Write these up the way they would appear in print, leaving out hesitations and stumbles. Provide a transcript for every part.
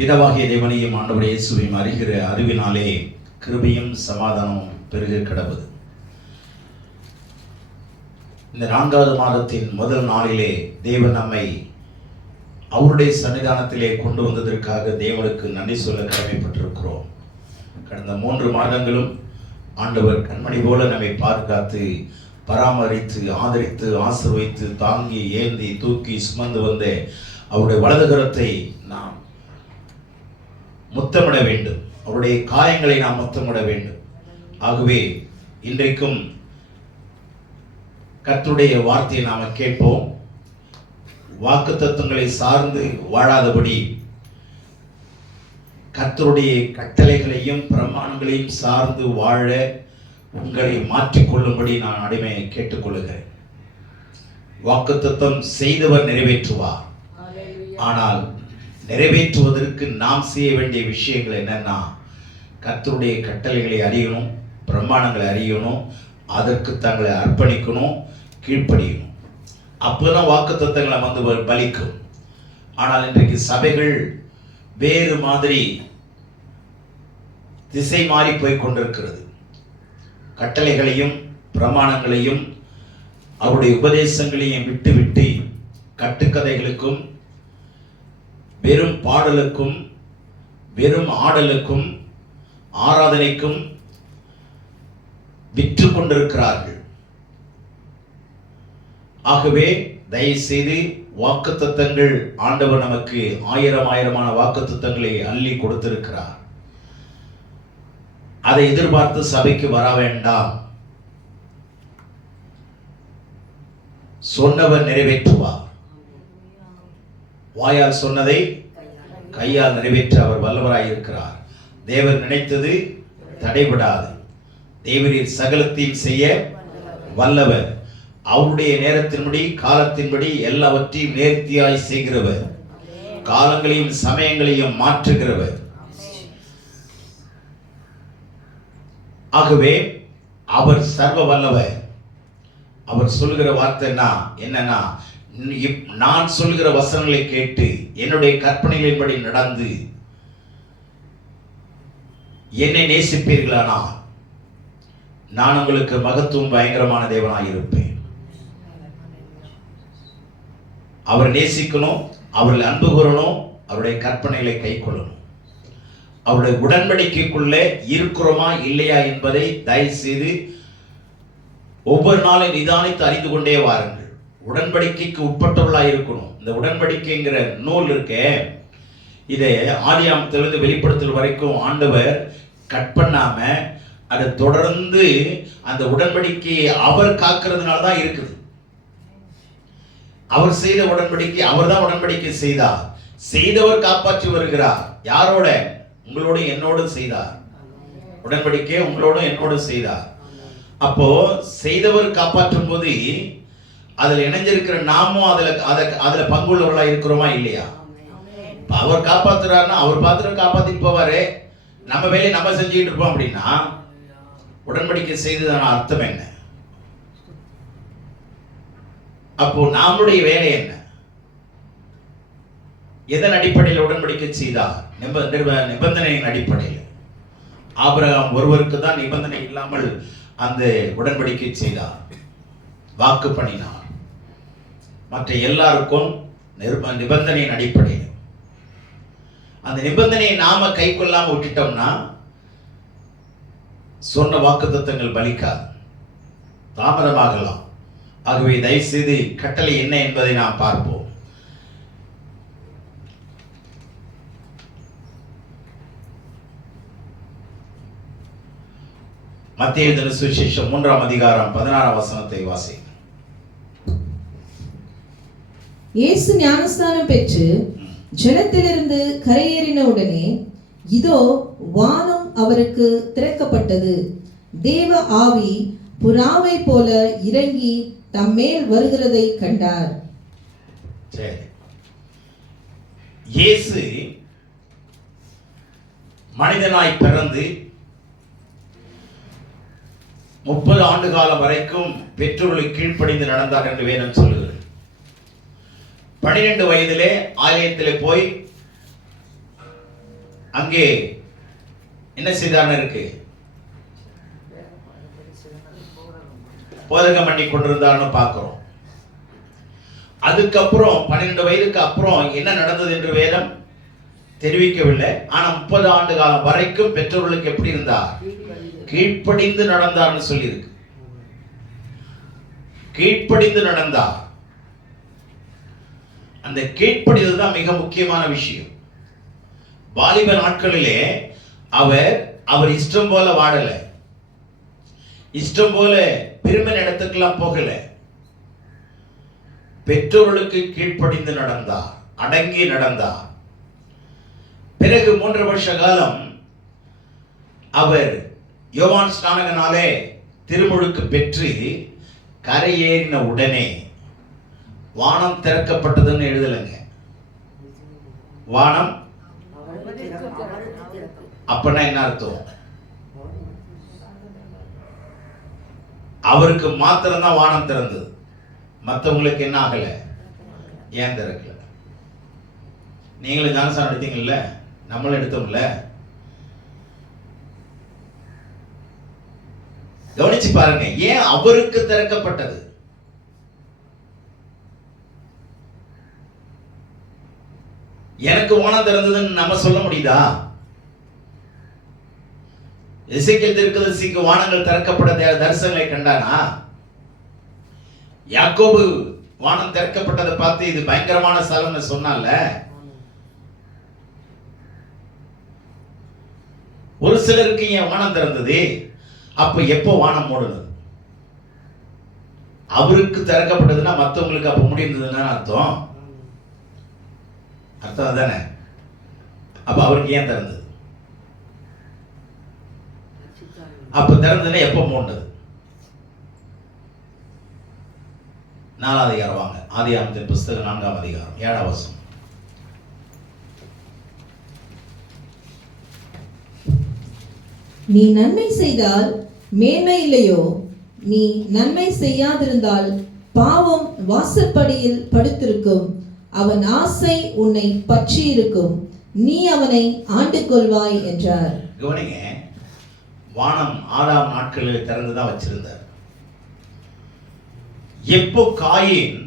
பிதாவாகிய தேவனையும் ஆண்டவராகிய இயேசுவையும் அறிகிற அறிவினாலே கிருபையும் சமாதானமும் பெருக கடவுது. இந்த 4வது மாதத்தின் முதல் நாளிலே தேவன் நம்மை அவருடைய சன்னிதானத்திலே கொண்டு வந்ததற்காக தேவனுக்கு நன்றி சொல்ல கடமைப்பட்டிருக்கிறோம். கடந்த 3 மாதங்களும் ஆண்டவர் கண்மணி போல நம்மை பாதுகாத்து பராமரித்து ஆதரித்து ஆசீர்வதித்து தாங்கி ஏந்தி தூக்கி சுமந்து வந்த அவருடைய வலதுகரத்தை நாம் முத்தமிட வேண்டும். அவருடைய காயங்களை நாம் முத்தமிட வேண்டும். ஆகவே இன்றைக்கும் கர்த்தருடைய வார்த்தையை நாம் கேட்போம். வாக்குத்தத்தங்களை சார்ந்து வாழாதபடி கர்த்தருடைய கட்டளைகளையும் பிரமாணங்களையும் சார்ந்து வாழ உங்களை மாற்றிக்கொள்ளும்படி நான் அடிமையை கேட்டுக்கொள்கிறேன். வாக்குத்தத்தம் செய்தவர் நிறைவேற்றுவார். ஆனால் நிறைவேற்றுவதற்கு நாம் செய்ய வேண்டிய விஷயங்கள் என்னன்னா, கர்த்தருடைய கட்டளைகளை அறியணும், பிரமாணங்களை அறியணும், அதற்கு தங்களை அர்ப்பணிக்கணும், கீழ்ப்படியணும். அப்போதான் வாக்குத்தத்தங்களை வந்து பலிக்கும். ஆனால் இன்றைக்கு சபைகள் வேறு மாதிரி திசை மாறி போய் கொண்டிருக்கிறது. கட்டளைகளையும் பிரமாணங்களையும் அவருடைய உபதேசங்களையும் விட்டு கட்டுக்கதைகளுக்கும் வெறும் பாடலுக்கும் வெறும் ஆடலுக்கும் ஆராதனைக்கும் விற்று கொண்டிருக்கிறார்கள். ஆகவே தயவு செய்து வாக்குத்தத்தங்கள், ஆண்டவர் நமக்கு ஆயிரமான வாக்குத்தத்தங்களை அள்ளி கொடுத்திருக்கிறார். அதை எதிர்பார்த்து சபைக்கு வர வேண்டாம். சொன்னவர் நிறைவேற்றுவார். வாயால் சொன்னதை கையால் நிறைவேற்ற அவர் வல்லவராய் இருக்கிறார். தேவன் நினைத்தது தடைபடாது. தேவரீர் சகலத்தையும் செய்ய வல்லவர். அவருடைய நேரத்தின்படி காலத்தின்படி எல்லாவற்றையும் நேர்த்தியாய் செய்கிறவர். காலங்களையும் சமயங்களையும் மாற்றுகிறவர். ஆகவே அவர் சர்வ வல்லவர். அவர் சொல்லுகிற வார்த்தை என்னன்னா, நான் சொல்லுகிற வசனங்களை கேட்டு என்னுடைய கற்பனைகளின்படி நடந்து என்னை நேசிப்பீர்களானா நான் உங்களுக்கு மகத்துவம் பயங்கரமான தேவனாய் இருப்பேன். அவர் நேசிக்கணும், அவர்கள் அன்பு கூறணும், அவருடைய கற்பனைகளை கை கொள்ளணும். அவருடைய உடன்படிக்கைக்குள்ளே இருக்கிறோமா இல்லையா என்பதை தயவு செய்து ஒவ்வொரு நாளும் நிதானித்து அறிந்து கொண்டே வாருங்கள். உடன்படிக்கைக்கு உட்பட்டவர்களாக இருக்கணும். இந்த உடன்படிக்கைங்கிற நூல் இருக்கே, இதை ஆதியாகமத்திலிருந்து வெளிப்படுத்தல் வரைக்கும் ஆண்டவர் கட் பண்ணாம அதை தொடர்ந்து அந்த உடன்படிக்கையை அவர் காக்கிறதுனால தான் இருக்குது. அவர் செய்த உடன்படிக்கை, அவர் தான் உடன்படிக்கை செய்தார். செய்தவர் காப்பாற்றி வருகிறார். யாரோட? உங்களோடு என்னோடு செய்தார். உடன்படிக்கை உங்களோடு என்னோடு செய்தார். அப்போ செய்தவர் காப்பாற்றும் போது அதில் இணைஞ்சிருக்கிற நாமும் அதுல பங்குள்ளவர்களா இருக்கிறோமா இல்லையா? அவர் காப்பாத்துறாருன்னா அவர் பாத்திரம் காப்பாத்திட்டு போவாரு, நம்ம வேலையை நம்ம செஞ்சுக்கிட்டு இருப்போம். அப்படின்னா உடன்படிக்கை செய்ததான அர்த்தம் என்ன? அப்போ நம்முடைய வேலை என்ன? எதன் அடிப்படையில் உடன்படிக்கை செய்தார்? நிபந்தனையின் அடிப்படையில். ஆபிரகாம் ஒருவருக்கு தான் நிபந்தனை இல்லாமல் அந்த உடன்படிக்கை செய்தார், வாக்கு பண்ணினார். மற்ற எல்லாருக்கும் நிபந்தனையின் அடிப்படையில். அந்த நிபந்தனையை நாம கை கொள்ளாம விட்டுட்டோம்னா சொன்ன வாக்குத்தத்தங்கள் பலிக்காது, தாமதமாகலாம். ஆகவே தயவு செய்து கட்டளை என்ன என்பதை நாம் பார்ப்போம். மத்தேயு எழுதின சுவிசேஷம் 3ஆம் அதிகாரம் 16ஆம் வசனத்தை வாசி. இயேசு ஞானஸ்நானம் பெற்று ஜலத்திலிருந்து கரையேறின உடனே இதோ வானம் அவருக்கு திறக்கப்பட்டது. தேவ ஆவி புறாவை போல இறங்கி தம்மேல் வருகிறதை கண்டார். இயேசு மனிதனாய் பிறந்து 30 ஆண்டு காலம் வரைக்கும் பெற்றோர்களுக்கு கீழ்ப்படிந்து நடந்தார் என்று வேதம் சொல்லுகிறது. 12 வயதிலே ஆலயத்திலே போய் அங்கே என்ன செய்தார்னு இருக்கு? போதகம் பண்ணி கொண்டிருந்தார்னு பார்க்கிறோம். அதுக்கப்புறம் 12 வயதுக்கு அப்புறம் என்ன நடந்தது என்று வேதம் தெரிவிக்கவில்லை. ஆனா 30 ஆண்டு காலம் வரைக்கும் பெற்றோர்களுக்கு எப்படி இருந்தார்? கீழ்ப்படிந்து நடந்தார்னு சொல்லியிருக்கு. கீழ்ப்படிந்து நடந்தார். அந்த கீழ்ப்படிதல் தான் மிக முக்கியமான விஷயம். வாலிப நாட்களிலே அவர் இஷ்டம் போல வாழல, இஷ்டம் போல பெருமையான இடத்துக்கெல்லாம் போகல. பெற்றோர்களுக்கு கீழ்ப்படிந்து நடந்தார், அடங்கி நடந்தார். பிறகு 3 வருஷ காலம் அவர் யோவான் ஸ்நானகனாலே திருமுழுக்கு பெற்று கரையேறின உடனே வானம் திறக்கப்பட்டதுன்னு எழுதலைங்க. வானம் அப்பனா என்ன அர்த்தம்? அவருக்கு மாத்திரம்தான் வானம் திறந்தது, மற்றவங்களுக்கு என்ன ஆகல? ஏன் திறக்கல? நீங்களும் ஞானஸ்நானம் எடுத்தீங்கல்ல, நம்மளும் எடுத்தோம்ல. கவனிச்சு பாருங்க, ஏன் அவருக்கு திறக்கப்பட்டது? எனக்கு வானம் திறந்ததுன்னு நம்ம சொல்ல முடியுதா? எசேக்கியேல் தீர்க்கதரிசிக்கு வானங்கள் திறக்கப்பட்ட தரிசனங்களை கண்டானா? யாக்கோபு வானம் திறக்கப்பட்டதை பார்த்து இது பயங்கரமான ஸ்தலம்னு சொன்னால. ஒரு சிலருக்கு ஏன் வானம் திறந்தது? அப்ப எப்போ வானம் மூடுனது? அவருக்கு திறக்கப்பட்டதுன்னா மற்றவங்களுக்கு அப்ப முடிந்ததுன்னா அர்த்தம் தானே. அப்ப அவருக்கு ஏன் திறந்தது? அப்ப திறந்ததுன்னா எப்ப மூண்டது? 4ஆம் அதிகாரம் வாங்க. ஆதியாகமத்தின் புஸ்தகம் 4ஆம் அதிகாரம் 7ஆம் வசனம். நீ நன்மை செய்தால் மேன்மை இல்லையோ? நீ நன்மை செய்யாதிருந்தால் பாவம் வாசற்படியில் படுத்திருக்கும். அவன் ஆசை உன்னை பற்றி இருக்கும். நீ அவனை ஆண்டு கொள்வாய் என்றார். கவனிங்க, வானம் 6ஆம் நாட்களில் திறந்துதான் வச்சிருந்தார். எப்போ காயின்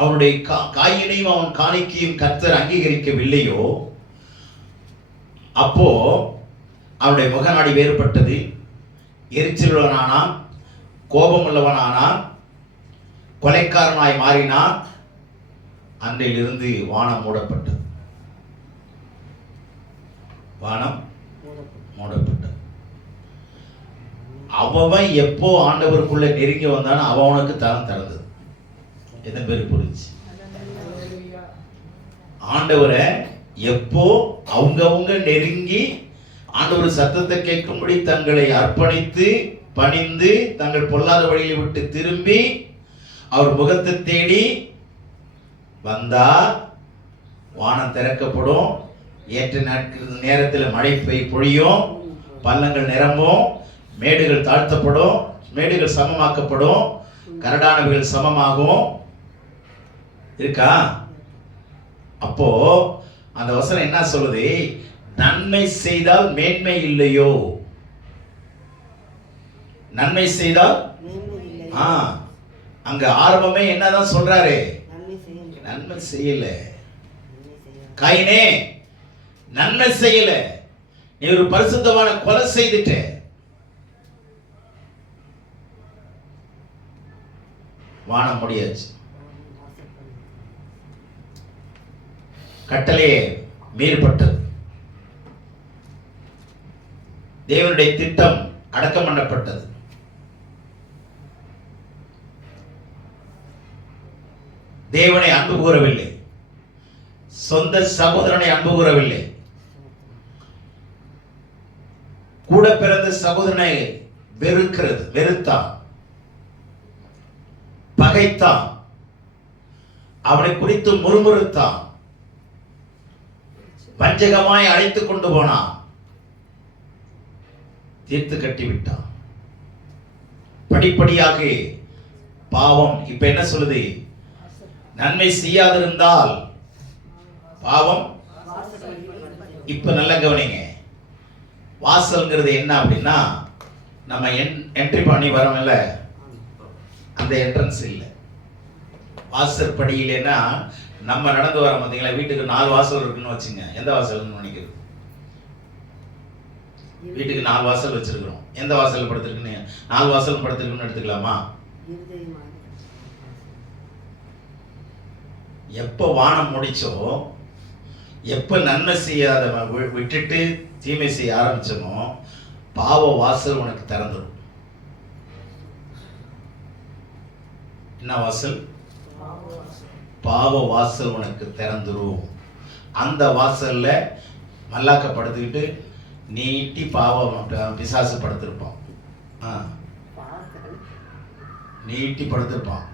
அவனுடைய காயினையும் அவன் காணிக்கையும் கர்த்தர் அங்கீகரிக்கவில்லையோ, அப்போ அவனுடைய முகநாடி வேறுபட்டது, எரிச்சல் உள்ளவனானான், கோபம் உள்ளவனானான், கொலைக்காரனாய் மாறினான். அன்றையிலிருந்து வானம் மூடப்பட்டது. வானம் மூடப்பட்டது. அவன் எப்போ ஆண்டவருக்குள்ள நெருங்கி வந்தானோ அவனுக்கு தரம் திறந்தது. எத்தனை பேர் புரிஞ்சு? ஆண்டவரை எப்போ அவங்க நெருங்கி ஆண்டவர் சத்தத்தை கேட்கும்படி தங்களை அர்ப்பணித்து பணிந்து தங்கள் பொல்லாத வழியை விட்டு திரும்பி அவர் முகத்தை தேடி வந்தா வானம் திறக்கப்படும். ஏற்ற நேரத்தில் மழை பொழியும், பள்ளங்கள் நிரம்பும், மேடுகள் தாழ்த்தப்படும், மேடுகள் சமமாக்கப்படும், கரடானவைகள் சமமாகும். இருக்கா? அப்போ அந்த வசனம் என்ன சொல்லுது? நன்மை செய்தால் மேன்மை இல்லையோ? நன்மை செய்தால் அங்க ஆரம்பமே என்னதான் சொல்றாரு? நன்மை செய்யல. காயினே, நன்மை செய்யல, நீ ஒரு பரிசுத்தமான கொலை செய்துட்ட. வானம் முடியாச்சு. கட்டளையே மீறப்பட்டது. தேவனுடைய திட்டம் அடக்கம் பண்ணப்பட்டது. தேவனை அன்பு கூறவில்லை, சொந்த சகோதரனை அன்பு கூறவில்லை, கூட பிறந்த சகோதரனை வெறுத்தான், பகைத்தான், அவனை குறித்து முறுமுறுத்தான், வஞ்சகமாய் அழைத்துக் கொண்டு போனான், தீர்த்து கட்டிவிட்டான். படிப்படியாக பாவம் இப்ப என்ன சொல்லுது? நன்மை செய்யாதிருந்தால் பாவம் இப்ப நல்ல கவனிங்க. வாசல்ங்கிறது என்ன அப்படின்னா, நம்ம என்ட்ரி பண்ணி வரோம்ல, அந்த என்ட்ரன்ஸ் இல்லை. வாசல் படியிலேன்னா நம்ம நடந்து வரோம் பார்த்தீங்களா, வீட்டுக்கு 4 வாசல் இருக்குன்னு வச்சுங்க. எந்த வாசல்னு நினைக்கிறது? வீட்டுக்கு 4 வாசல் வச்சிருக்கிறோம். எந்த வாசல் படுத்திருக்குன்னு, 4 வாசல் படுத்திருக்குன்னு எடுத்துக்கலாமா? எப்போ வானம் முடிச்சோ, எப்போ நன்மை செய்யாத விட்டுட்டு தீமை செய்ய ஆரம்பிச்சோமோ, பாவ வாசல் உனக்கு திறந்துடும். என்ன வாசல்? பாவ வாசல் உனக்கு திறந்துரும். அந்த வாசல்ல மல்லாக்க படுத்துக்கிட்டு நீட்டி பாவம் பிசாசு படுத்திருப்பான். நீட்டி படுத்திருப்பான்.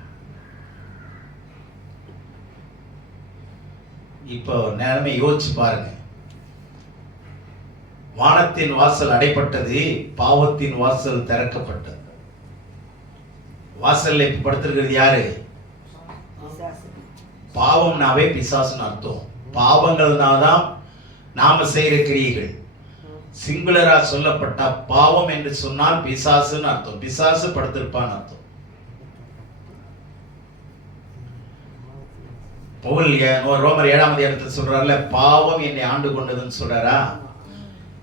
இப்போ நேரமே யோசிச்சு பாருங்க. வானத்தின் வாசல் அடைப்பட்டது, பாவத்தின் வாசல் திறக்கப்பட்டது. வாசல்ல இப்ப படுத்திருக்கிறது யாரு? பாவம்னாவே பிசாசுன்னு அர்த்தம். பாவங்கள்னாதான் நாம செய்கிற கிரியைகள். சிங்குலரா சொல்லப்பட்ட பாவம் என்று சொன்னால் பிசாசுன்னு அர்த்தம். பிசாசு படுத்திருப்பான்னு அர்த்தம். பவுல் ரோமர் 7ஆம் அதிகாரத்தில் சொல்றாருல, பாவம் என்னை ஆண்டு கொண்டதுன்னு சொல்றாரா?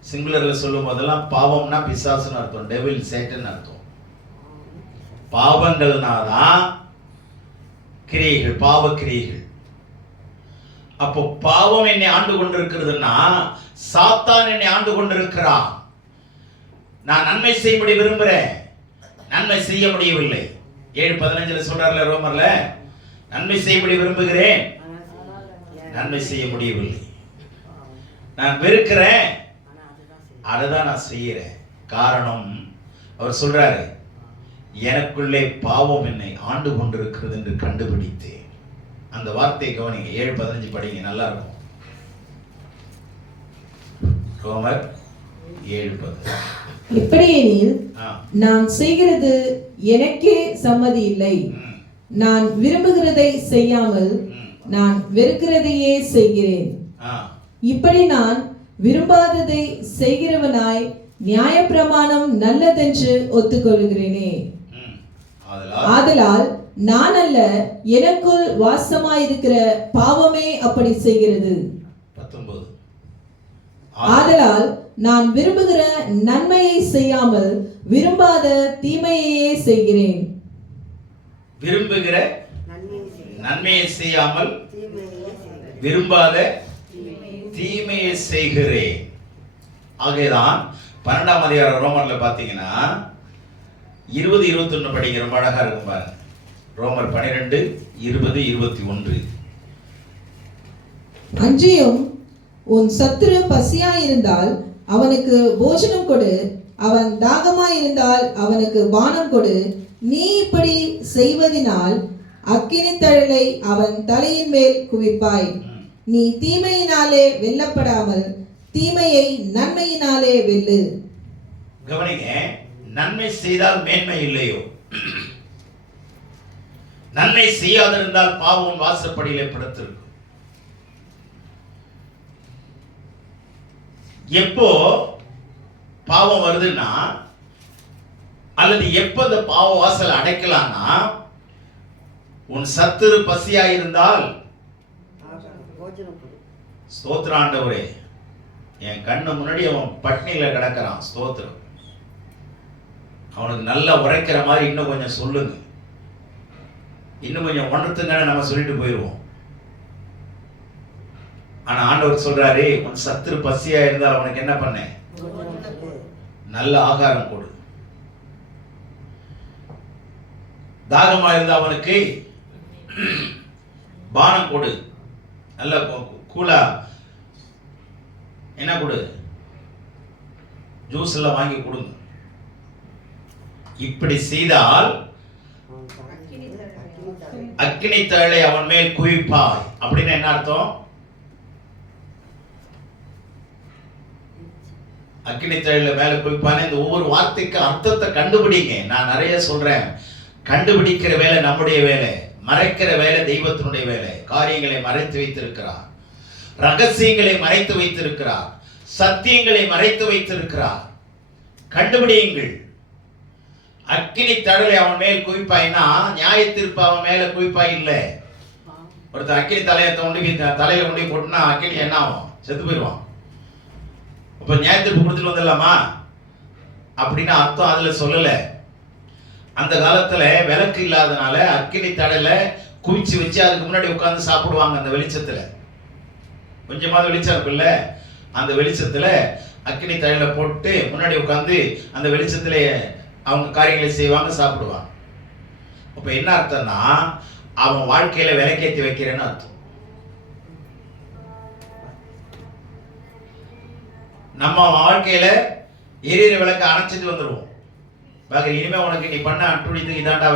சிங்குலர்ல சொல்லும் போதெல்லாம் பாவம்னா பிசாசுன்னு அர்த்தம், டெவில், சேட்டன் அர்த்தம். பாவங்கள்னாதான் கிரியைகள், பாவ கிரியைகள். அப்போ பாவம் என்னை ஆண்டு கொண்டிருக்கிறதுனா சாத்தான் என்னை ஆண்டு கொண்டிருக்கிறான். நான் நன்மை செய்யும்படி விரும்புறேன், நன்மை செய்ய முடியவில்லை. 7:15 சொல்றாருல ரோமர்ல, நன்மை செய்யும்படி விரும்புகிறேன், நன்மை செய்ய முடியவில்லை. நான் வெறுக்கிறேன், அதுதான் நான் செய்யறேன். காரணம், அவர் சொல்றாரு, எனக்குள்ளே பாவம் என்னை ஆண்டு கொண்டிருக்கிறது என்று கண்டுபிடித்தேன். அந்த வார்த்தையை கவனிங்க. 7:15 படிங்க, நல்லா இருக்கும். ரோமர் 7:15. எப்படியெனில் நான் செய்கிறது எனக்கே சம்மதி இல்லை. நான் விரும்புகிறதை செய்யாமல் நான் வெறுக்கிறதையே செய்கிறேன். இப்படி நான் விரும்பாததை செய்கிறவனாய் நியாயப்பிரமாணம் நல்லதென்று ஒத்துக்கொள்கிறேனே. ஆதலால் நான் அல்ல, எனக்குள் வாசமாயிருக்கிற பாவமே அப்படி செய்கிறது. 19. ஆதலால் நான் விரும்புகிற நன்மையை செய்யாமல் விரும்பாத தீமையையே செய்கிறேன். விரும்புகிற நன்மையை செய்யாமல் விரும்பாத தீமையை செய்கிறேன். ஆகைதான் 12ஆம் அதிகாரம் ரோமர்ல பாத்தீங்கன்னா 20-21 படிக்கிற ரொம்ப அழகா இருக்கும் பாருங்க. ரோமர் 12:20-21. அன்றியும் உன் சத்துரு பசியாயிருந்தால் அவனுக்கு போஜனம் கொடு, அவன் தாகமாயிருந்தால் அவனுக்கு பானம் கொடு. நீ இப்படி செய்வதினால் அக்கினி தழலை அவன் தலையின் மேல் குவிப்பாய். நீ தீமையினாலே வெல்லப்படாமல் தீமையை நன்மையினாலே வெல்லு. கவனிங்க, நன்மை செய்தால் மேன்மை இல்லையோ? நன்மை செய்யாதிருந்தால் பாவம் வாசற்படியிலே படுத்திருக்கும். எப்போ பாவம் வருதுன்னா, அல்லது எப்ப அந்த பாவ வாசல் அடைக்கலாம்னா, உன் சத்துரு பசியாயிருந்தால் ஸ்தோத்திரம் ஆண்டவரே, என் கண்ணு முன்னாடி அவன் பட்னியில கிடக்கிறான், ஸ்தோத்திரம், அவனுக்கு நல்லா உரைக்கிற மாதிரி இன்னும் கொஞ்சம் சொல்லுங்க, இன்னும் கொஞ்சம் உணர்த்துங்கன்னு நம்ம சொல்லிட்டு போயிடுவோம். ஆனா ஆண்டவர் சொல்றாரு, உன் சத்துரு பசியா இருந்தால் அவனுக்கு என்ன பண்ண? நல்ல ஆகாரம் கொடு. தாகமா இருந்தா அவனுக்கு பானம் கொடு, நல்ல கூலா என்ன கொடு, ஜூஸ் எல்லாம் வாங்கி கொடுங்க. இப்படி செய்தால் அக்கினி தழலை அவன் மேல் குவிப்பாய். அப்படின்னு என்ன அர்த்தம்? அக்கினி தழல மேல குவிப்பானே. இந்த ஒவ்வொரு வார்த்தைக்கு அர்த்தத்தை கண்டுபிடிங்க. நான் நிறைய சொல்றேன், கண்டுபிடிக்கிற வேலை நம்முடைய வேலை, மறைக்கிற வேலை தெய்வத்தினுடைய வேலை. காரியங்களை மறைத்து வைத்திருக்கிறார். ரகசியங்களை மறைத்து வைத்திருக்கிறார், சத்தியங்களை மறைத்து வைத்திருக்கிறார். கண்டுபிடியுங்கள். அக்கினி தழலை அவன் மேல் குவிப்பாய்னா நியாய தீர்ப்பு அவன் மேல குவிப்பாய் இல்லை. ஒருத்தர் அக்கினி தலையில கொண்டு போட்டுனா அக்கினி என்ன ஆகும்? செத்து போயிடுவான். அப்ப நியாய தீர்ப்பு கொடுத்துட்டு வந்துடலாமா அப்படின்னு அர்த்தம் அதுல சொல்லல. அந்த காலத்துல விளக்கு இல்லாதனால அக்கினி தடல குவிச்சு வச்சு அதுக்கு முன்னாடி உட்கார்ந்து சாப்பிடுவாங்க. அந்த வெளிச்சத்துல கொஞ்சமாவது வெளிச்சம் இருக்குல்ல, அந்த வெளிச்சத்துல அக்கினி தழல போட்டு முன்னாடி உட்கார்ந்து அந்த வெளிச்சத்துல அவங்க காரியங்களை செய்வாங்க, சாப்பிடுவாங்க. அப்ப என்ன அர்த்தம்னா அவன் வாழ்க்கையில விளக்கேற்றி வைக்கிறேன்னு அர்த்தம். நம்ம வாழ்க்கையில எரியிற விளக்க அணைச்சிட்டு வந்துடுவோம். இனிமே உனக்கு நீ பண்ண அட்டுழித்து இதாண்டா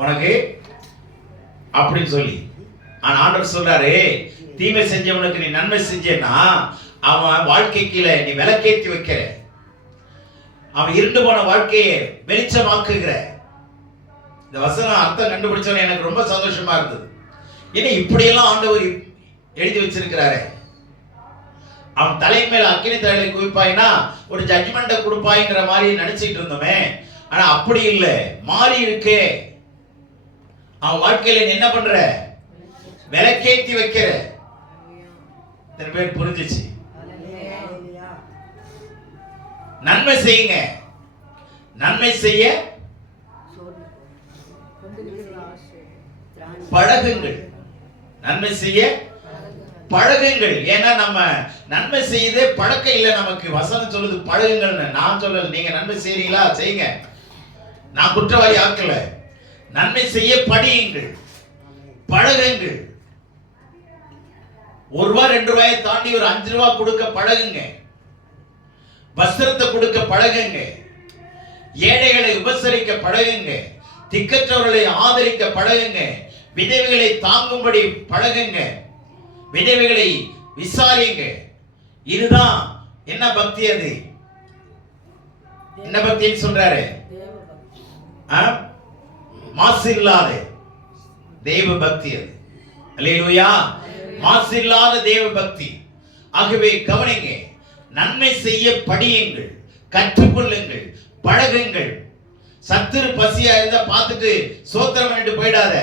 உனக்கு அப்படின்னு சொல்லி. ஆனா ஆண்டவர் சொல்றாரு, தீமை செஞ்சவனுக்கு நீ நன்மை செஞ்சேன்னா அவன் வாழ்க்கைக்குள்ள நீ விளக்கேற்றி வைக்கிற, அவன் இருண்டு போன வாழ்க்கையை வெளிச்சமாக்குகிற. இந்த வசனம் அர்த்தம் கண்டுபிடிச்சவன எனக்கு ரொம்ப சந்தோஷமா இருந்தது. ஏன்னா இப்படியெல்லாம் ஆண்டவர் எழுதி வச்சிருக்கிறாரு. அவன் தலையின் மேல அக்கினி தழலை குவிப்பாய்னா ஒரு ஜட்ஜ்மெண்ட்டை கொடுப்பாய்ங்கிற மாதிரி நினைச்சிட்டு இருந்தோமே. ஆனா அப்படி இல்லை, மாறி இருக்கே. அவன் வாழ்க்கையில நீ என்ன பண்ற? விளக்கேற்றி வைக்கிற. எத்தனை பேர் புரிஞ்சிச்சு? நன்மை செய்யுங்க, நன்மை செய்ய பழகுங்கள், நன்மை செய்ய பழகுங்கள். ஏன்னா நம்ம நன்மை செய்யதே பழக்கம் இல்லை நமக்கு. வசனம் சொல்லுது பழகுங்கள்னு. நான் சொல்லல, நீங்க நன்மை செய்றீங்களா செய்யுங்க, நான் குற்றவாளி ஆக்கல. நன்மை செய்ய படியுங்கள், பழகுங்கள். ₹1 ₹2 தாண்டி ஒரு ₹5 கொடுக்க பழகுங்க, வஸ்திரத்தை கொடுக்க பழகுங்க, ஏழைகளை உபசரிக்க பழகுங்க, திக்கற்றவர்களை ஆதரிக்க பழகுங்க, விதவைகளை தாங்கும்படி பழகுங்க, விதவைகளை விசாரிங்க. இதுதான் என்ன பக்தி? அது என்ன பக்தின்னு சொல்றாரு? மாசு இல்லாத தெய்வ பக்தி அது. அல்லேலூயா. மாசு இல்லாத தெய்வ பக்தி. ஆகவே கவனிங்க, நன்மை செய்ய படியுங்கள், கற்றுக்கொள்ளுங்கள், பழகுங்கள். சத்துரு பசியா இருந்தா பார்த்துட்டு சோத்திரம் பண்ணிட்டு போயிடாத.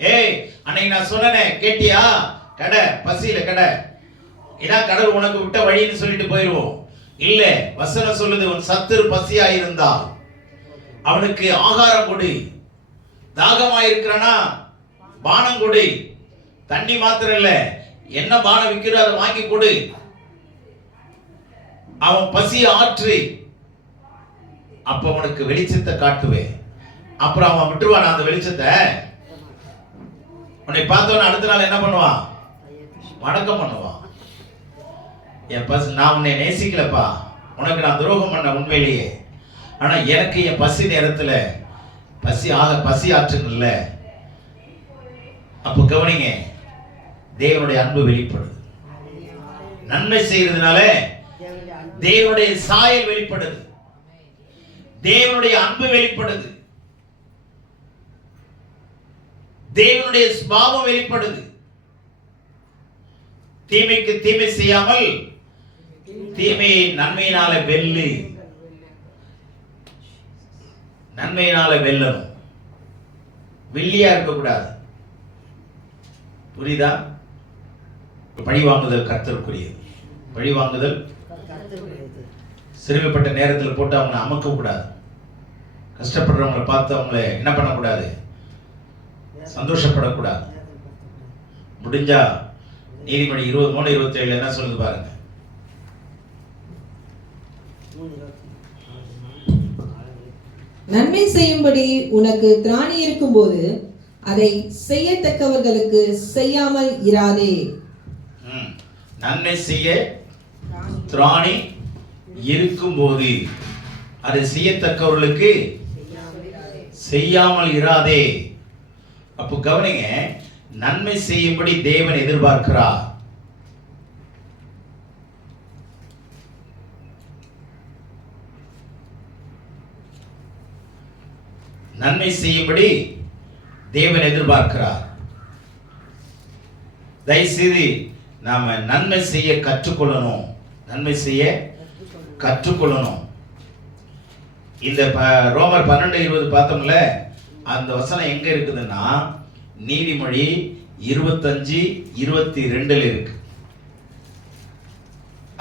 ஏய் அன்னைக்கு நான் சொன்னேனே கேட்டியா? கடை பசியில கடை இதான் கடவுள் உனக்கு விட்ட வழின்னு சொல்லிட்டு போயிடுவோம். இல்ல, வசனம் சொல்லுது, உன் சத்துரு பசியா இருந்தா அவனுக்கு ஆகாரம் கொடு. தாகமா இருக்கிறனா பானம் கொடு. தண்ணி மாத்திரம் இல்ல, என்ன பானம் விற்கிறோ அதை வாங்கி கொடு. அவன் பசியை ஆற்று. அப்ப அவனுக்கு வெளிச்சத்தை காட்டுவேன். அப்புறம் அவன் விட்டுருவான் அந்த வெளிச்சத்தை. உன்னை பார்த்தவன அடுத்த நாள் என்ன பண்ணுவான்? வணக்கம் பண்ணுவான். என் நான் உன்னை நேசிக்கலப்பா, உனக்கு நான் துரோகம் பண்ண உண்மையிலேயே. ஆனா எனக்கு என் பசி நேரத்துல பசி ஆற்றுங்கள்ல. அப்ப கவனிங்க, தேவனுடைய அன்பு வெளிப்படுது. நன்மை செய்யறதுனால தேவனுடைய சாயல் வெளிப்படுது, தேவனுடைய அன்பு வெளிப்படுது, தேவனுடைய சுபாவம் வெளிப்படுது. தீமைக்கு தீமை செய்யாமல் தீமையை நன்மையினால வெல்லு. நன்மையினால வெல்லணும், வெள்ளியா இருக்கக்கூடாது. புரியுதா? பழி வாங்குதல் கர்த்தருக்குரியது. பழி வாங்குதல் சிறுமைப்பட்ட நேரத்தில் போட்டு அவங்களை அமக்க கூடாது. கஷ்டப்படுறவங்களை பார்த்து அவங்களை என்ன பண்ணக்கூடாது? சந்தோஷப்படக்கூடாது. முடிஞ்சா நீதிமொழி 23:27 என்ன சொல்லுது பாருங்க. நன்மை செய்யும்படி உனக்கு திராணி இருக்கும்போது அதை செய்யத்தக்கவர்களுக்கு செய்யாமல் இராதே. நன்மை செய்ய திராணி இருக்கும்போது அதை செய்யத்தக்கவர்களுக்கு செய்யாமல் இராதே. அப்போ கவனிங்க, நன்மை செய்யும்படி தேவன் எதிர்பார்க்கிறார். நன்மை செய்யும்படி தேவன் எதிர்பார்க்கிறார். தயவுசெய்து நாம நன்மை செய்ய கற்றுக்கொள்ளணும். நன்மை செய்ய கற்றுக்கொள்ளணும். இந்த ரோமர் 12:20 பார்த்தோம்ல, அந்த வசனம் எங்க இருக்குதுன்னா நீதிமொழி 25:22 இருக்கு.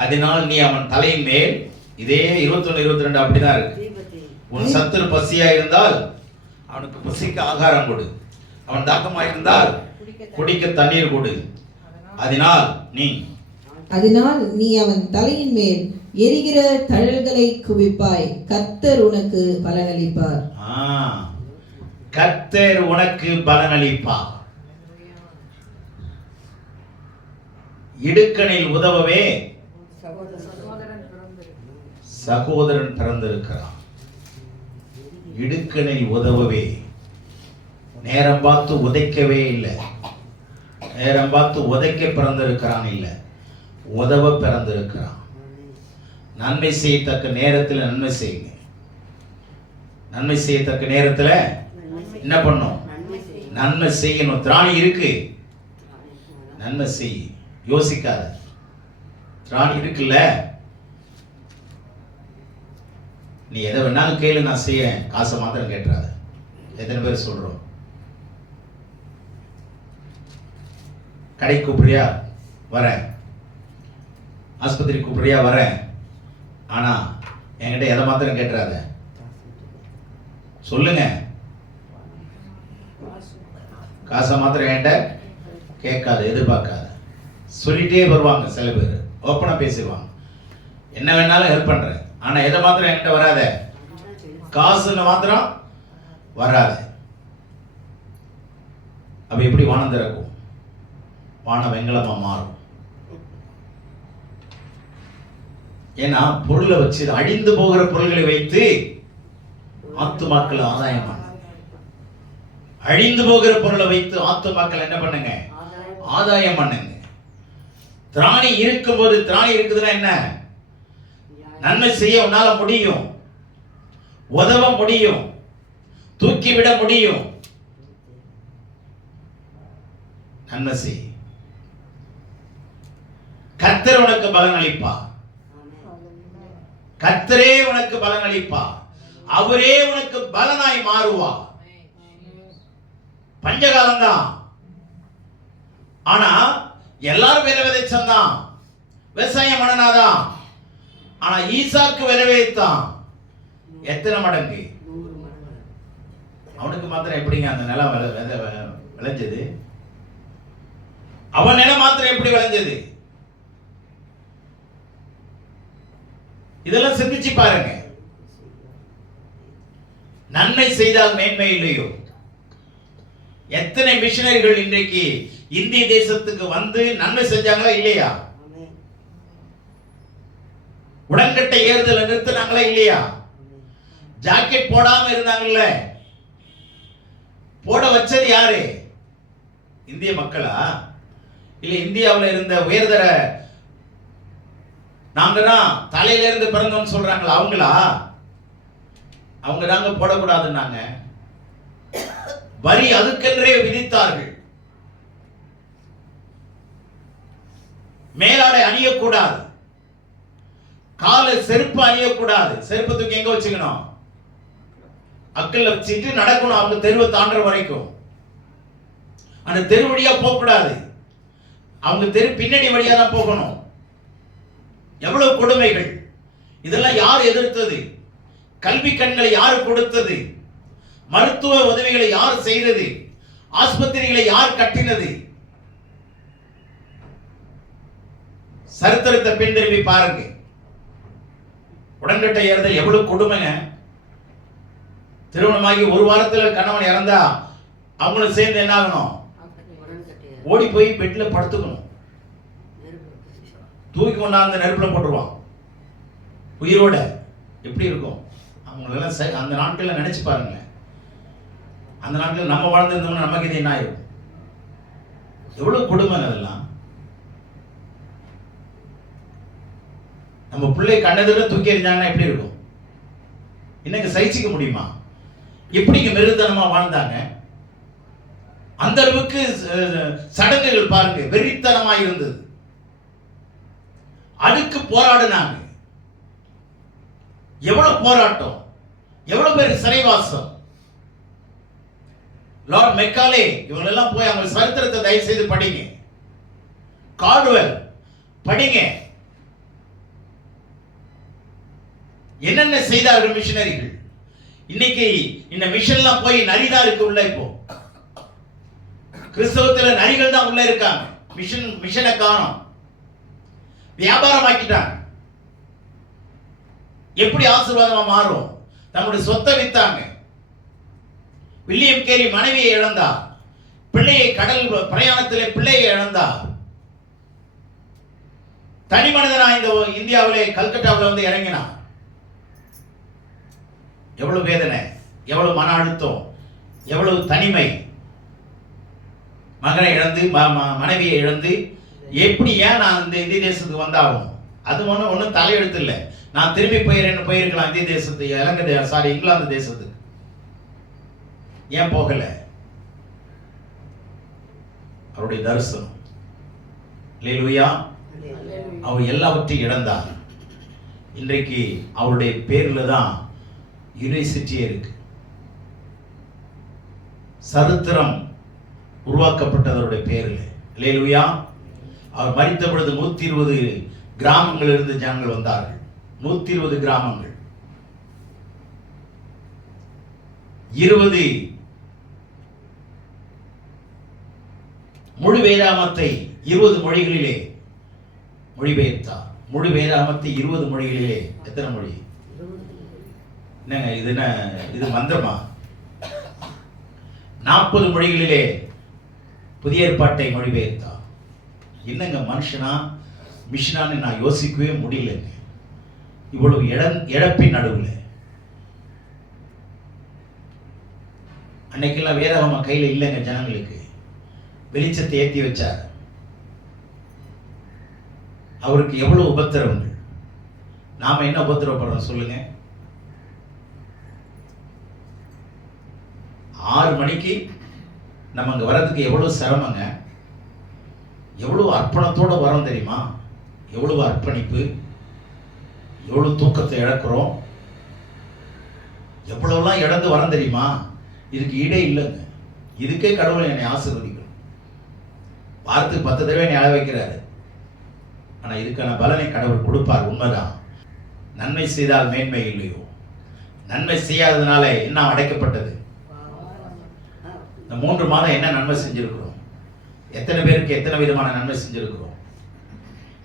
அதனால் நீ அவன் தலையின் மேல், இதே 21-22 அப்படிதான் இருக்கு. உன் சத்துரு பசியா இருந்தால் அவனுக்கு பசிக்கு ஆகாரம் கொடு, அவன் தாகமா இருந்தால் குடிக்க தண்ணீர் கொடு. அதனால் நீ அவன் தலையின் மேல் எரிகிற தழல்களை குவிப்பாய், கர்த்தர் உனக்கு பலனளிப்பார். கர்த்தர் உனக்கு பலனளிப்பார். இடுக்கணில் உதவவே சகோதரன் பிறந்திருக்கிறான். இடுக்கணில் உதவவே, நேரம் பார்த்து உதைக்கவே இல்லை, நேரம் பார்த்து உதைக்க பிறந்திருக்கிறான் இல்ல, உதவ பிறந்திருக்கிறான். நன்மை செய்யத்தக்க நேரத்தில் நன்மை செய்யுங்க. நன்மை செய்யத்தக்க நேரத்தில் என்ன பண்ணும்? நன்மை செய்யணும். திராணி இருக்கு, நன்மை செய், யோசிக்காத. திராணி இருக்குல்ல, நீ எதை வேணாலும் கேளு, நான் செய்யறேன், காசை மாத்திரம் கேட்டுறாத. எத்தனை பேர் சொல்றோம்? கடை கூப்பிடுறியா? வரேன். ஆஸ்பத்திரி கூப்பிடுறியா? வரேன். ஆனா என்கிட்ட எதை மாத்திரம் கேட்டுறாத. சொல்லுங்க, காசை மாத்திரம் என்கிட்ட கேட்காத, எதிர்பார்க்காத. சொல்லிட்டே வருவாங்க சில பேர், ஓப்பனா பேசிடுவாங்க, என்ன வேணாலும் ஹெல்ப் பண்றேன், ஆனா எதை மாத்திரம் என்கிட்ட வராத, காசுன்னு மாத்திரம் வராத. அப்ப எப்படி வானம் திறக்கும்? வானம் வெங்கலமா மாறும். ஏன்னா பொருளை வச்சு, அழிந்து போகிற பொருள்களை வைத்து ஆத்துமாக்கள் ஆதாயம் பண்ண. அழிந்து போகிற பொருளை வைத்து ஆத்துமாக்கள் என்ன பண்ணுங்க? ஆதாயம் பண்ணுங்க. திராணி இருக்கும்போது, திராணி இருக்குதுன்னா என்ன? நன்மை செய்ய உன்னால முடியும், உதவ முடியும், தூக்கிவிட முடியும். நன்மை செய். கர்த்தர் உனக்கு பலன் அளிப்பார். கர்த்தரே உனக்கு பலன் அளிப்பார். அவரே உனக்கு பலனாய் மாறுவார். பஞ்சகாலம் தான், ஆனா எல்லாரும் விதை விதைச்சான், விவசாயம் பண்ணனாதான். ஆனா ஈசாக்கு விதை விதைத்தான். எத்தனை மடங்கு? அவனுக்கு மாத்திரம் எப்படிங்க அந்த நிலம் விளைஞ்சது? அவன் நிலம் மாத்திரம் எப்படி விளைஞ்சது? இதெல்லாம் சிந்திச்சு பாருங்க. நன்மை செய்தால் மேன்மை இல்லையோ? எத்தனை மிஷனரிகள் இன்றைக்கு இந்திய தேசத்துக்கு வந்து நன்மை செஞ்சாங்களா இல்லையா? உடன்கட்டை ஏறுதல் நிறுத்தினாங்களா இல்லையா? ஜாக்கெட் போடாம இருந்தாங்கல்ல, போட வச்சது யாரு? இந்திய மக்களா? இல்ல இந்தியாவில் இருந்த உயர்தர நாங்க தான் தலையில இருந்து பிறந்தோம்னு சொல்றாங்களா அவங்களா? அவங்க நாங்க போடக்கூடாதுன்னாங்க. வரி அதுக்கென்றே விதித்தார்கள். மேலாடை அணியக்கூடாது, கால செருப்பு அணியக்கூடாது. செருப்பு தூக்கி எங்க வச்சுக்கணும்? அக்கல்ல வச்சுட்டு நடக்கணும், அவங்க தெருவை தாண்டுற வரைக்கும். அந்த தெரு வழியா போக கூடாது, அவங்க தெரு பின்னணி வழியா தான் போகணும். எவ்வளவு கொடுமைகள்! இதெல்லாம் யார் எதிர்த்தது? கல்வி கண்களை யார் கொடுத்தது? மருத்துவ உதவிகளை யார் செய்தது? ஆஸ்பத்திரிகளை யார் கட்டினது? சரித்திரத்தை பின் திரும்பி பாருங்க. உடன்கட்டை ஏறுதல் எவ்வளவு கொடுமைங்க! திருமணமாகி ஒரு வாரத்தில் கணவன் இறந்தா அவங்களும் சேர்ந்து என்ன ஆகணும்? ஓடி போய் பெட்ல படுத்துக்கணும். தூக்கி கொண்டாந்து நெருப்புல போட்டுருவான் உயிரோட. எப்படி இருக்கும் அவங்களெல்லாம்? அந்த நாட்களில் நினைச்சு பாருங்க. அந்த நாட்களில் நம்ம வாழ்ந்திருந்தோம்னா நமக்கு இது என்ன ஆயிடும்? எவ்வளவு கொடுமை அதெல்லாம்! நம்ம பிள்ளை கண்ணெதிர தூக்கி எறிஞ்சாங்கன்னா எப்படி இருக்கும்? இன்னைக்கு சகிச்சிக்க முடியுமா? எப்படிங்க மிருகத்தனமா வாழ்ந்தாங்க? அந்த அளவுக்கு சடங்குகள் பாருங்க, வெறித்தனமா இருந்தது. அதுக்கு போராடினாங்க. எவ்வளவு போராட்டம், எவ்வளவு பேர் சிறைவாசம். லார்ட் மெக்காலே இவங்க எல்லாம் போய் அவங்க சரித்திரத்தை தயவு செய்து படிங்க. கால்டுவெல் படிங்க. என்னென்ன செய்தார்கள் மிஷனரிகள். இன்னைக்கு இந்த மிஷன்லாம் போய் நரிதான் இருக்கு உள்ள. இப்போ கிறிஸ்தவத்துல நரிகள் தான் உள்ள இருக்காங்க. மிஷனை காணோம், வியாபாரம் ஆக்கிட்டாங்க. எப்படி ஆசீர்வாதமா மாறும்? தன்னுடைய சொத்தை வித்தாங்க. வில்லியம் கேரி மனைவியை இழந்தார். பிள்ளையை கடல் பிரயாணத்திலே பிள்ளையை இழந்தார். தனி மனிதனா இந்த இந்தியாவிலே கல்கட்டாவில் வந்து இறங்கினார். எவ்வளவு வேதனை, எவ்வளவு மன அழுத்தம், எவ்வளவு தனிமை. மகனை இழந்து மனைவியை இழந்து எப்படி ஏன் நான் இந்த இந்திய தேசத்துக்கு வந்தாகும்? அது ஒன்றும் தலையெழுத்து இல்லை. நான் திரும்பி போயிருக்கலாம் இந்திய தேசத்துக்கு, இங்கிலாந்து தேசத்துக்கு. ஏன் போகல? அவருடைய தரிசனம். அல்லேலூயா. அவர் எல்லாவற்றையும் இழந்தார். இன்றைக்கு அவருடைய பேர்ல தான் யூனிவர்சிட்டியே இருக்கு. சரித்திரம் உருவாக்கப்பட்டது அவருடைய பேர்ல. அல்லேலூயா. அவர் மரித்த பொழுது 120 கிராமங்களிலிருந்து ஜனங்கள் வந்தார்கள். 120 கிராமங்கள், 20 முழு வேதாமத்தை 20 மொழிகளிலே மொழிபெயர்த்தார். முழு வேதாமத்தை 20 மொழிகளிலே. எத்தனை மொழி? என்னங்க இது மந்திரமா? 40 மொழிகளிலே புதிய ஏற்பாட்டை மொழிபெயர்த்தார். என்னங்க மனுஷனா மிஷனான்னு நான் யோசிக்கவே முடியலங்க. இவ்வளவு இழப்பின் நடுவில். அன்னைக்கெல்லாம் வேதாகம கையில இல்லைங்க. ஜனங்களுக்கு வெளிச்சத்தை ஏற்றி வச்சார். அவருக்கு எவ்வளவு உபத்திரவங்கள். நாம என்ன உபத்திரவப்படுறோம் சொல்லுங்க? 6 மணிக்கு நம்ம அங்க வர்றதுக்கு எவ்வளவு சிரமங்க. எவ்வளவு அர்ப்பணத்தோட வரோம் தெரியுமா? எவ்வளவு அர்ப்பணிப்பு, எவ்வளவு தூக்கத்தை இழக்கிறோம், எவ்வளவுலாம் இழந்து வரோம் தெரியுமா? இதுக்கு ஈடே இல்லைங்க. இதுக்கே கடவுள் என்னை ஆசீர்வதிக்கணும். வாரத்துக்கு 10 தடவை என்னை அழ வைக்கிறாரு. ஆனா இதுக்கான பலனை கடவுள் கொடுப்பார். உண்மைதான். நன்மை செய்தால் மேன்மை இல்லையோ? நன்மை செய்யாததுனால என்ன அடைக்கப்பட்டது? இந்த 3 மாதம் என்ன நன்மை செஞ்சிருக்கிறோம்? எத்தனை பேருக்கு எத்தனை விதமான நன்மை செஞ்சிருக்கிறோம்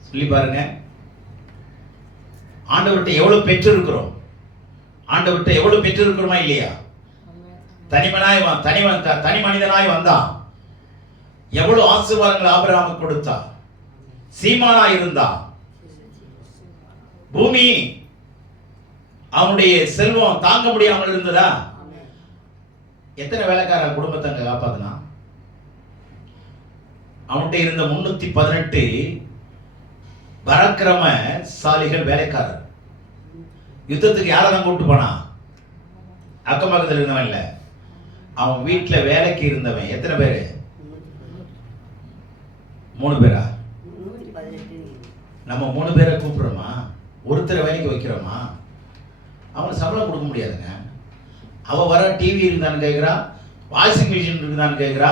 சொல்லி பாருங்க. ஆண்டவர்கிட்ட எவ்வளவு பெற்றிருக்கிறோம்? ஆண்டவர்கிட்ட எவ்வளவு பெற்றிருக்கிறோமா இல்லையா? தனி மனிதனாய் வந்தான். எவ்வளவு ஆசீர்வாதங்கள் ஆபிரகாமுக்கு கொடுத்தா. சீமானா இருந்தா. பூமி அவனுடைய செல்வம் தாங்க முடியாமல் இருந்ததா? எத்தனை வேலைக்கார குடும்பத்தை அங்க காப்பாத்தினா? அவன்கிட்ட இருந்த 318 பராக்கிரமசாலிகள் வேலைக்காரர். யுத்தத்துக்கு யாரெல்லாம் கூப்பிட்டு போனா? அக்கம் பக்கத்தில் இருந்தவன் இல்ல, அவன் வீட்டுல வேலைக்கு இருந்தவன். எத்தனை பேரு? 3 பேரா? நம்ம 3 பேரை கூப்பிடுறோமா? ஒருத்தரை வேலைக்கு வைக்கிறோமா? அவனுக்கு சம்பளம் கொடுக்க முடியாதுங்க. அவ வர டிவி இருக்குதான்னு கேட்கிறா, வாஷிங் மிஷின் இருக்குதான்னு கேட்கிறா,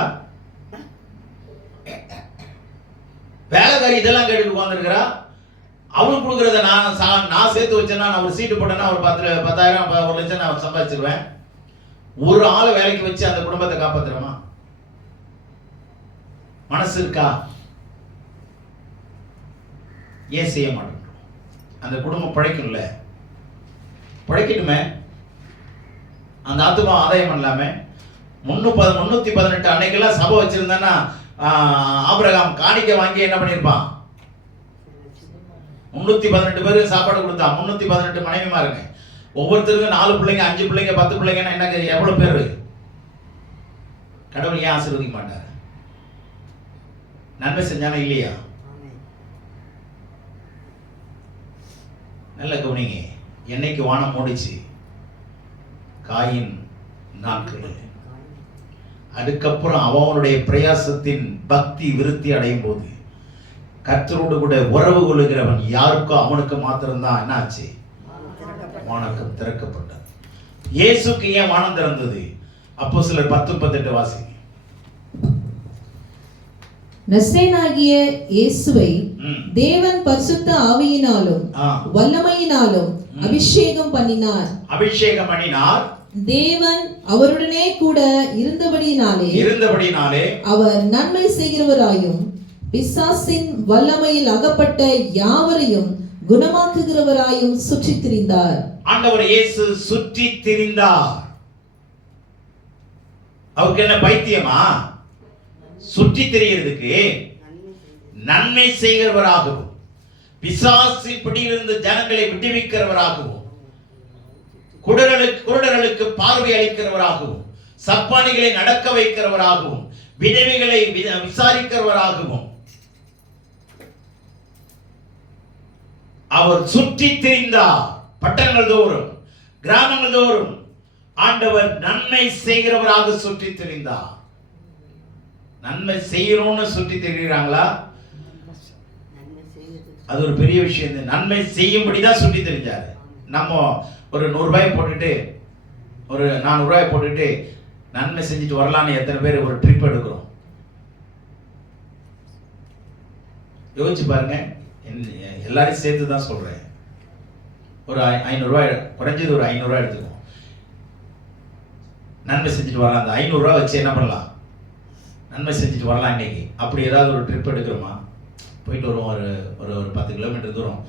வேலைக்காரி இதெல்லாம் கேட்டு உட்காந்துருக்கிறா. அவனுக்கு கொடுக்கறத நான் சேர்த்து வச்சேன்னா, நான் ஒரு சீட்டு போட்டேன்னா ஒரு 10,000 1 லட்சம் நான் சம்பாதிச்சிருவேன். ஒரு ஆளை வேலைக்கு வச்சு அந்த குடும்பத்தை காப்பாத்துறோமா? மனசு இருக்கா? ஏன் செய்ய மாட்டோம்? அந்த குடும்பம் பிழைக்கும்ல, பிழைக்கட்டுமே. அந்த ஆத்துமா ஆதாயம் பண்ணலாமே. 318 அன்னைக்கெல்லாம் சபை வச்சிருந்தான்னா ஆபிரகாம் காணிக்கை வாங்கி என்ன பண்ணிருப்பான்? 318 பேருக்கு சாப்பாடு கொடுத்தான். 318 மனைவிமாருங்க. ஒவ்வொருத்தருக்கும் 4 பிள்ளைங்க, 5 பிள்ளைங்க, 10 பிள்ளைங்கன்னா என்ன எவ்வளவு பேரு? கடவுள் ஏன் ஆசீர்வதிக்க மாட்டார்? நன்மை செஞ்சானா இல்லையா? நல்ல கவனிங்க. என்னைக்கு வானம் மூடிச்சு? காயின் நாட்கள். அதுக்கப்புறம் அவனுடைய பிரயாசத்தின் பக்தி விருத்தி அடையும் போது கர்த்தரோடு கூட உறவு கொள்ளுகிறவன் யாருக்கோ அவனுக்கு மாத்திரம்தான் என்ன ஆச்சு? வானம் திறக்கப்பட்டது. இயேசுக்கு ஏன் வானம் திறந்தது? அப்போஸ்தலர் 10:38 வாசி. நசரேயனாகிய இயேசுவை தேவன் பரிசுத்த ஆவியினாலும் வல்லமையினாலும் அபிஷேகம் பண்ணினார். தேவன் அவருடனே கூட இருந்தபடியினாலே அவர் நன்மை செய்கிறவராயும் பிசாசின் வல்லமையில் அகப்பட்ட யாவரையும் குணமாக்குகிறவராயும் சுற்றித் திரிந்தார். ஆண்டவர் இயேசு சுற்றித் திரிந்தார். அவருக்கு என்ன பைத்தியமா? சுற்றி திரியறதுக்கு நன்மை செய்கிறவராகவும் பிசாசு பிடியிலிருந்து ஜனங்களை விடுவிக்கிறவராகவும் குருடர்களுக்கு பார்வை அளிக்கிறவராகவும் சப்பானிகளை நடக்க வைக்கிறவராகவும் விதவைகளை விசாரிக்கிறவராகவும் அவர் சுற்றி திரிந்தார். பட்டணங்கள் தோறும் கிராமங்கள் தோறும் ஆண்டவர் நன்மை செய்கிறவராக சுற்றி திரிந்தார். நன்மை செய்யணும்னு சுற்றி திரிகிறாங்களா? அது ஒரு பெரிய விஷயம். நன்மை செய்யும்படிதான் சுற்றி தெரிஞ்சாரு. நம்ம ஒரு 100 ரூபாய் போட்டுட்டு ஒரு 400 ரூபாய் போட்டுட்டு நன்மை செஞ்சுட்டு வரலான்னு எத்தனை பேர் ஒரு ட்ரிப் எடுக்கிறோம்? யோசிச்சு பாருங்க. எல்லாரையும் சேர்த்து தான் சொல்றேன். ஒரு 500 ரூபாய், குறைஞ்சது ஒரு 500 ரூபாய் எடுத்துக்கோ. நன்மை செஞ்சுட்டு வரலாம். அந்த 500 ரூபாய் வச்சு என்ன பண்ணலாம்? நன்மை செஞ்சுட்டு வரலாம். இன்னைக்கு அப்படி ஏதாவது ஒரு ட்ரிப் எடுக்கிறோமா? போயிட்டு வருவோம். ஒரு 10 கிலோமீட்டர் தூரம்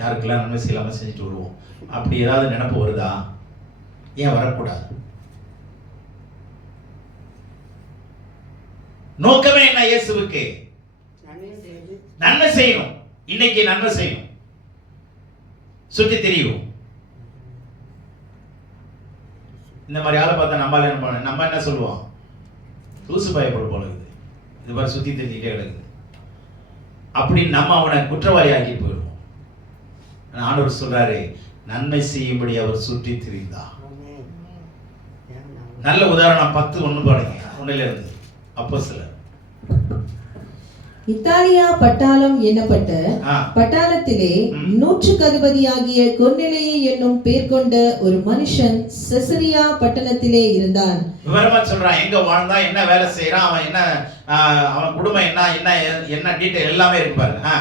யாருக்கெல்லாம் நன்மை செய்யலாமல் செஞ்சுட்டு வருவோம். அப்படி ஏதாவது நினைப்பு வருதா? ஏன் வரக்கூடாது? நோக்கமே என்ன? இயேசுவுக்கு நன்மை செய்யணும். இன்னைக்கு நன்மை செய்யணும். சுற்றி தெரியும். இந்த மாதிரி ஆளை பார்த்தா நம்ம என்ன சொல்லுவோம்? லூசு பயப்பட போல இருக்குது, இது மாதிரி சுத்தி தெரிஞ்சுக்கிட்டே கிடக்குது அப்படின்னு நம்ம அவனை குற்றவாளி ஆக்கி போயிடுவோம். ஆண்டவர் சொல்றாரு, நன்மை செய்யும்படி அவர் சுற்றி திரிந்தார். நல்ல உதாரணம் 10:1 பாருங்க. 1 இருந்து அப்போஸ்தலர். இத்தாலியா பட்டாளம் என்னப்பட்ட பட்டாளத்திலே 100க்கு அதிபதியாகிய கொர்நேலியு என்னும் பேர் கொண்ட ஒரு மனுஷன் செசரியா பட்டணத்திலே இருந்தான். விவரமா சொல்றான், எங்க வாழ்ந்தா, என்ன வேலை செய்யறான், அவன் என்ன, அவன் குடும்பம் என்ன டீடைல் எல்லாமே இருக்கு பாருங்க.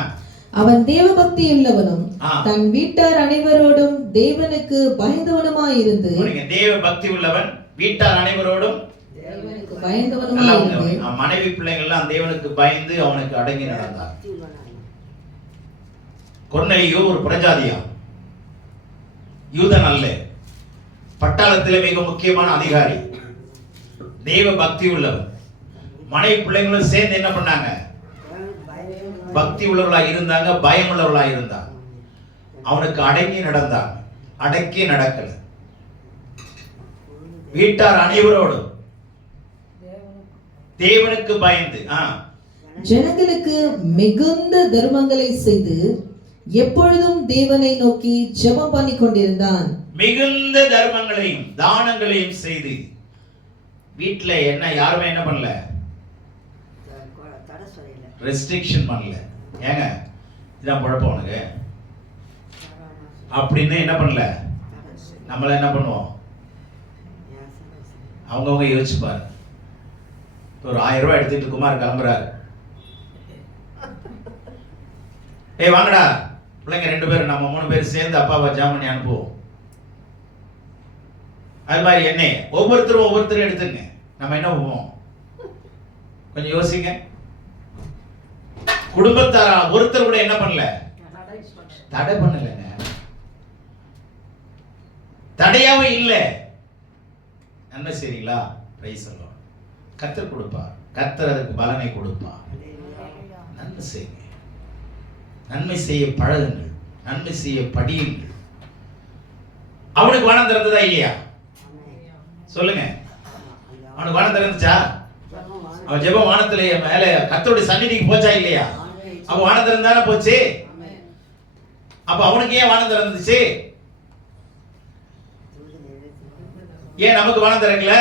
அவன் தேவபக்தி உள்ளவனும் தன் வீட்டார் அனைவரோடும் தேவனுக்கு பயந்தவனுமாய் இருந்து. தேவ பக்தி உள்ளவன், வீட்டார் அனைவரோடும் மனைவி பிள்ளைகள் எல்லாம் தேவனுக்கு பயந்து அவனுக்கு அடங்கி நடந்தார். கொர்நேலியு ஒரு பிரஜாதியா, யூதன் அல்ல, பட்டாளத்திலே மிக முக்கியமான அதிகாரி, தேவ பக்தி உள்ளவன். மனைவி பிள்ளைங்களும் சேர்ந்து என்ன பண்ணாங்க? பக்தி உள்ளவர்களாக இருந்தாங்க, பயம் உள்ளவர்களாக இருந்தாங்க. அவனுக்கு அடங்கி நடந்தாங்க. அடக்கி நடக்கல. வீட்டார் அனைவரோடும் தேவனுக்கு பயந்து ஜனங்களுக்கு மிகுந்த தர்மங்களை செய்து எப்பொழுதும் தேவனை நோக்கி ஜெபம் பண்ணி கொண்டிருந்தான். மிகுந்த தர்மங்களையும் தானங்களையும் செய்து வீட்டுல என்ன யாருமே என்ன பண்ணல, ரெஸ்ட்ரிக்ஷன் பண்ணல. ஏங்க இதான் குழப்பம் உனக்கு அப்படின்னு என்ன பண்ணல. நம்மள என்ன பண்ணுவோம்? அவங்கவுங்க யோசிச்சு பாரு. ஒரு 1000 ரூபாய் எடுத்துட்டு குமார் கிளம்புறாரு. ஏய் வாங்கடா பிள்ளைங்க 2 பேரும், நம்ம 3 பேர் சேர்ந்து அப்பாவை ஜாம் பண்ணி அனுப்புவோம். அது மாதிரி என்ன ஒவ்வொருத்தரும் எடுத்துங்க. நம்ம என்ன பண்ணுவோம்? கொஞ்சம் யோசிங்க. குடும்பத்தாரா ஒருத்தர் கூட என்ன பண்ணல, தடை பண்ணலங்க. தடையாவே இல்லை. நன்மை செய்றீங்களா? பிரைஸ் சொல்லுவோம். கர்த்தர் கொடுப்பார். கர்த்தர் அதுக்கு பலனை கொடுப்பார். நன்மை செய்யுங்க. நன்மை செய்ய பழகுங்கள். நன்மை செய்ய படியுங்கள். அவனுக்கு வானம் திறந்ததா இல்லையா? சொல்லுங்க. அவனுக்கு வானம் திறந்துச்சா? அவன் ஜெபம் வானத்திலே மேலே கர்த்தருடைய சந்நிதிக்கு போச்சா இல்லையா? அப்ப வானம் திறந்தானே போச்சு. அப்ப அவனுக்கு ஏன் வானம் திறந்துச்சு? ஏன் நமக்கு வானம் திறக்கல?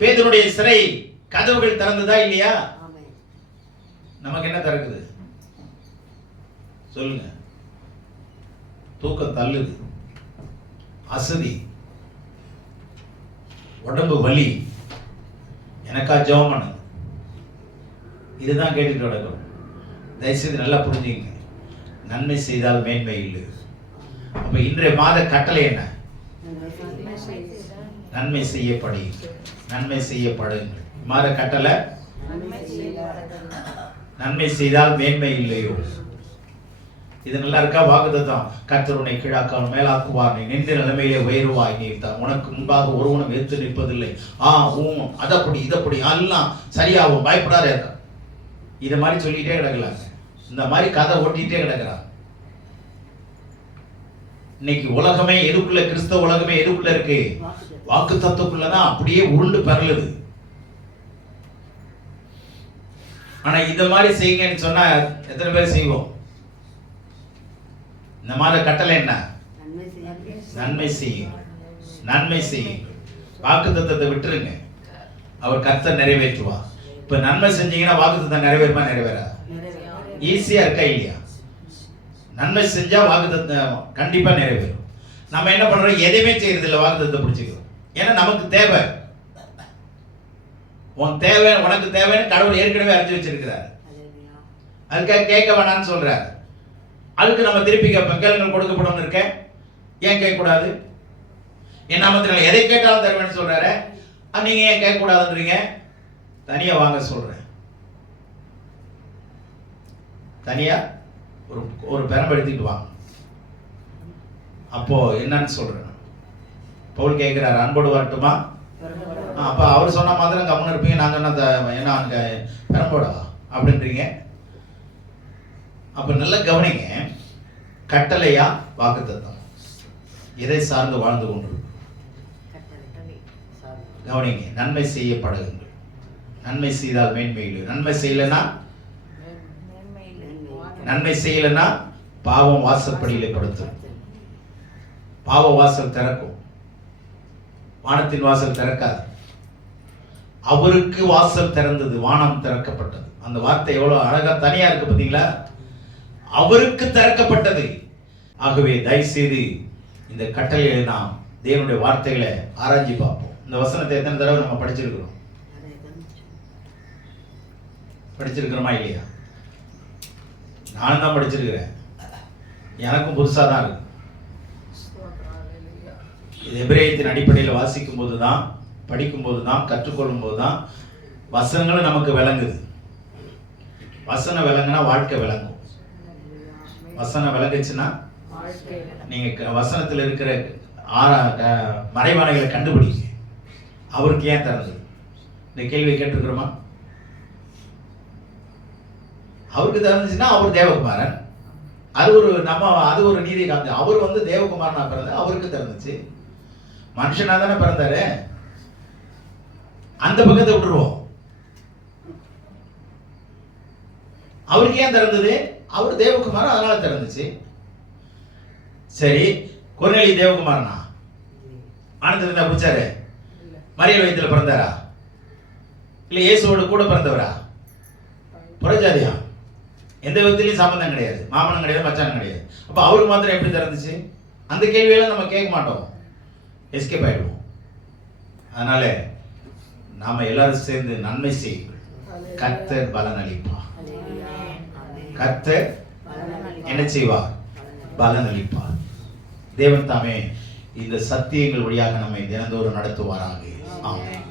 பேதுருடைய சிறை கதவுகள் திறந்ததா இல்லையா? நமக்கு என்ன திறக்குது சொல்லுங்க? தூக்கம் தள்ளுது, அசதி, உடம்பு வலி, எனக்கா ஜெபம் பண்ணு, இதுதான் கேட்டுட்டு நடக்கும். தயவுசெய்து நல்லா புரிஞ்சுங்க, நன்மை செய்தால் மேன்மை இல்லை. அப்ப இன்றைய மாத கட்டளை என்ன? நன்மை செய்யப்படுங்கள், நன்மை செய்யப்படுங்கள். மாத கட்டளை நன்மை செய்தால் மேன்மை இல்லையோ? இது நல்லா இருக்கா? வாக்குத்தத்தம், கர்த்தர் உன்னை கீழாக்காமல் மேலாக்குவார், நீ நின்ற நிலைமையிலே உயருவாய், நீ உனக்கு முன்பாக ஒருவனும் எதிர்த்து நிற்பதில்லை, அதப்படி இதப்படி எல்லாம் சரியாகும், பயப்படாத இருக்க. இதை மாதிரி சொல்லிட்டே கிடக்கலாங்க. இந்த மாதிரி கதை ஓட்டிகிட்டே கிடக்கிறாங்க. இன்னைக்கு உலகமே எதுக்குள்ள, கிறிஸ்தவ உலகமே எதுக்குள்ள இருக்கு? வாக்குத்தத்தத்துக்குள்ளதான் அப்படியே உருண்டு பரலுது. ஆனா இந்த மாதிரி செய்யுங்கன்னு சொன்னா எத்தனை பேர் செய்வோம்? இந்த மாதிரி கட்டளை என்ன? நன்மை செய்யுங்க, நன்மை செய்யுங்க. வாக்குத்தத்தத்தை விட்டுருங்க, அவர் கர்த்தர் நிறைவேற்றுவார். இப்ப நன்மை செஞ்சீங்கன்னா வாக்குத்தத்தம் நிறைவேறுமா நிறைவேறா? ஈஸியா இருக்கா இல்லையா? நன்மை செஞ்சா வாக்குத்தத்தம் கண்டிப்பா நிறைவேறும். நம்ம என்ன பண்றோம்? எதையுமே செய்யறது இல்லை, வாக்குத்தத்தத்தை பிடிச்சிக்கிறோம். ஏன்னா நமக்கு தேவை, உன் தேவை, உனக்கு தேவைன்னு கடவுள் ஏற்கனவே அறிஞ்சு வச்சிருக்கிறார். அதுக்காக கேட்க வேணான்னு சொல்றாரு. அதுக்கு நம்ம திருப்பி கேட்போம், கேளுங்கள் கொடுக்கப்படும் இருக்க, ஏன் கேட்கக்கூடாது? என் நாமத்தினால எதை கேட்டாலும் தருவேன்னு சொல்றாரு. நீங்க ஏன் கேட்கக்கூடாதுன்றீங்க? தனியா வாங்க சொல்றேன். தனியா ஒரு பெரம்பெடுத்துட்டு வாங்க. அப்போ என்னன்னு சொல்றேன். பவுல் கேட்கிறாரு, அன்போடு வரட்டுமா? அப்ப அவர் சொன்ன மாத்திரம் கம்முன்னு இருப்பீங்க, நாங்க என்ன அங்க பெரம்போடா அப்படின்றீங்க. அப்ப நல்ல கவனிங்க, கட்டளையா வாக்குத்தத்தம், எதை சார்ந்து வாழ்ந்து கொண்டிருக்கும்? கவனிங்க, நன்மை செய்யப்படுங்கள், நன்மை செய்தால் மேன்மை இல்லை. நன்மை செய்யலன்னா, நன்மை செய்யலன்னா பாவம் வாசற்படியிலே படுத்தும். பாவ வாசல் திறக்கும், வானத்தின் வாசல் திறக்காது. அவருக்கு வாசல் திறந்தது, வானம் திறக்கப்பட்டது. அந்த வார்த்தை எவ்வளவு அழகா தனியா இருக்கு பாத்தீங்களா? அவருக்கு திறக்கப்பட்டது. ஆகவே தயவு செய்து இந்த கட்டளையை நாம் தேவனுடைய வார்த்தைகளை ஆராய்ச்சி பார்ப்போம். இந்த வசனத்தை எத்தனை தடவை நம்ம படிச்சிருக்கிறோம்? படிச்சிருக்கிறோமா இல்லையா? நானும் தான் படிச்சிருக்கிறேன், எனக்கும் புதுசா தான் இருக்கு. இது எபிரேயத்தின் அடிப்படையில் வாசிக்கும் போது தான், படிக்கும் போது தான், கற்றுக்கொள்ளும் போது தான் வசனங்களும் நமக்கு விளங்குது. வசனம் விளங்குனா வாழ்க்கை விளங்கும். வசனம் விளங்குச்சுன்னா நீங்க வசனத்தில் இருக்கிற மறைவானைகளை கண்டுபிடிங்க. அவருக்கு ஏன் தரது? இந்த கேள்வியை கேட்டிருக்கிறோமா? அவருக்கு திறந்துச்சுன்னா அவர் தேவகுமாரன், அது ஒரு நீதி காந்தி. அவர் தேவகுமாரனா பிறந்த, அவருக்கு திறந்துச்சு. மனுஷனா தானே பிறந்தாரு, அந்த பக்கத்தை விட்டுருவோம். அவருக்கு ஏன் திறந்தது? அவர் தேவகுமாரன், அதனால திறந்துச்சு. சரி, கொர்நேலி தேவகுமாரனா? ஆனந்தத்தில் இருந்தா பிடிச்சாரு? மரியல் வயித்துல பிறந்தாரா? இல்ல இயேசுவோட கூட பிறந்தவரா? புறஜாதியா? எந்த விதத்திலையும் சம்பந்தம் கிடையாது, மாமனும் கிடையாது, மச்சானும் கிடையாது. அப்ப அவருக்கு மாத்திரம் எப்படி திறந்துச்சு? அந்த கேள்வியெல்லாம் நம்ம கேட்க மாட்டோம், எஸ்கேப் ஆயிடுவோம். அதனால நாம எல்லாரும் சேர்ந்து நன்மை செய்யுங்கள், கர்த்தர் பலன் அளிப்பார். கர்த்தர் என்ன செய்வார்? பலன் அளிப்பார். தேவன் தாமே இந்த சத்தியங்கள் வழியாக நம்மை தினந்தோறும் நடத்துவாராக. ஆமென்.